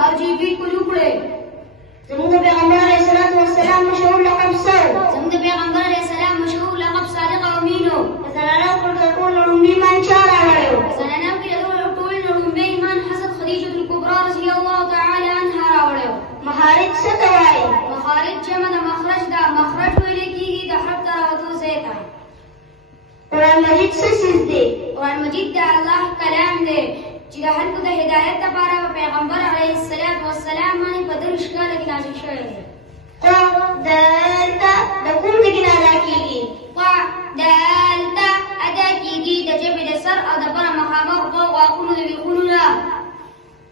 او جی بالکل وکړئ. زموږ د پیغمبر علیه الصلاة والسلام مشهور لقب څه و؟ زموږ د پیغمبر علیه السلام مشهور لقب صادق او امین و. په زنانو کې تر ټولو لومړی ایمان چا راوړی و؟ په زنانو کې د ټولو لومړی ایمان حضرت خدیجة الکبرا رضی الله تعالی عنها راوړی و. مخارج څه ته وایي؟ مخارج جمع د مخرج ده. مخرج ویل کېږي د حرف د راوتو ځای ته. قرآن مجید څه څیز دی؟ قرآن مجید د الله کلام دی چې د خلکو د هدایت لپاره په پیغمبر علیه الصلاة والسلام باندې په 10 کاله کې نازل شوی دی. دلته د کوم ټکي نه ادا کېږي؟ دلته ادا کېږي د ژبې د سر او د بره مخامخ په غاښونو د ویښونو نه.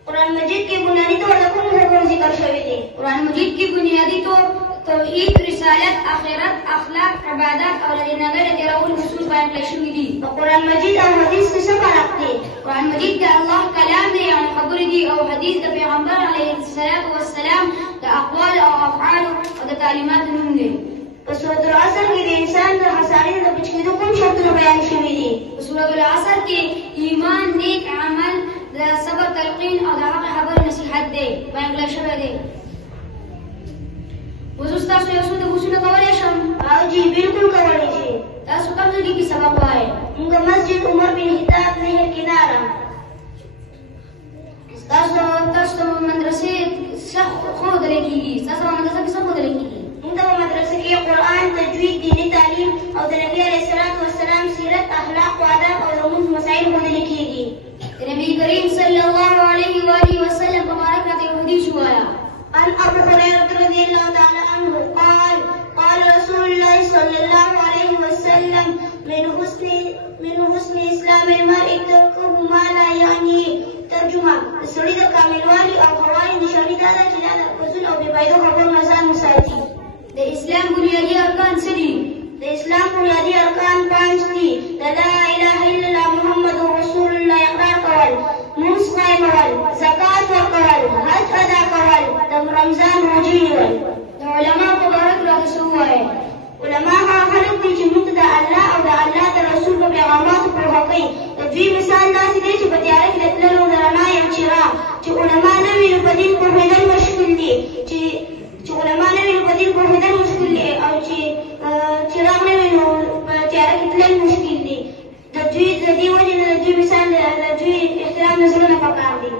قرآن مجید کې بنیادي طور د کوم حکم ذکر شوی دی؟ قرآن مجید کې بنیادي طور توحید، رسالت، آخرت، اخلاق، عبادت او د نظر تیرولو اصول بیان کړل شوي دي. په قرآن مجید او حدیث کې څه فرق دی؟ قرآن مجید د الله کلام دی، یعنې خبرې دي، او حدیث د پیغمبر علیه الصلاة والسلام د اقوال او افعالو او د تعلیماتو نوم دی. په سورة العصر کې د انسان د هوساینې د بچ کېدو کوم شرطونه بیان شوي دي؟ په سورة العصر کې ایمان، نیک عمل، د صبر تلقین او د حق خبرو نصیحت دی بیان کړل شوی دی. اوس تاسو یو څو درسونه کولی شم؟ او جی بالکل کولی شي. تاسو کوم ځای کې سبق وایئ؟ موږ مسجد عمر بن خطاب نهر کناره. تاسو مدرسې څه ښودلی کېږي؟ ستاسو په مدرسه کې څه ښودلی کېږي؟ موږ په مدرسه کې قرآن، تجوید، دیني تعلیم او د نبي علیه الصلاة والسلام سیرت، اخلاق و آداب او د لمونځ مسایل ښودلی کېږي. د نبي کریم صلی الله علیه وآله وسلم په باره کې راته یو حدیث ووایه. عن أبي هريرة رضي الله تعالى عنه قال قال رسول الله صلى الله عليه وسلم من حسن إسلام المرء تركه ما لا يعنيه. ترجمه: د سړي د کاملوالي او ښهوالي نښانه دا ده چې دا د فضول او بېفایدو خبرو نه ځان وساتي. د اسلام بنیادي ارکان څه دي؟ د اسلام بنیادي ارکان 5 دي. د لا اله الا الله محمد رسول الله اقرار کول، لمونځ قایمول، زکات ورکول، حج ادا کول، د رمضان روژې نیول. د علماو په باره کې راته څه ووایئ؟ علما هغه خلک دي چې موږ د الله او د الله د رسول په پیغاماتو پوهه کوي. د دوی مثال داسې دی چې په تیاره کې د تللو د رڼا یو څراغ. چې علما نه وي نو په دین پوهېدل مشکل دي. چې علما نه وي نو په دین پوهېدل مشکل دي، او چې څراغ نه وي نو په تیاره کې تلل مشکل دي. د دې وجې نه د دوی مثال د دوی احترام د زړه نه پکار دی.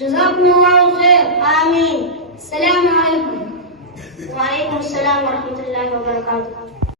جزاكم الله خير. آمين. السلام عليكم. وعليكم السلام ورحمة الله وبركاته.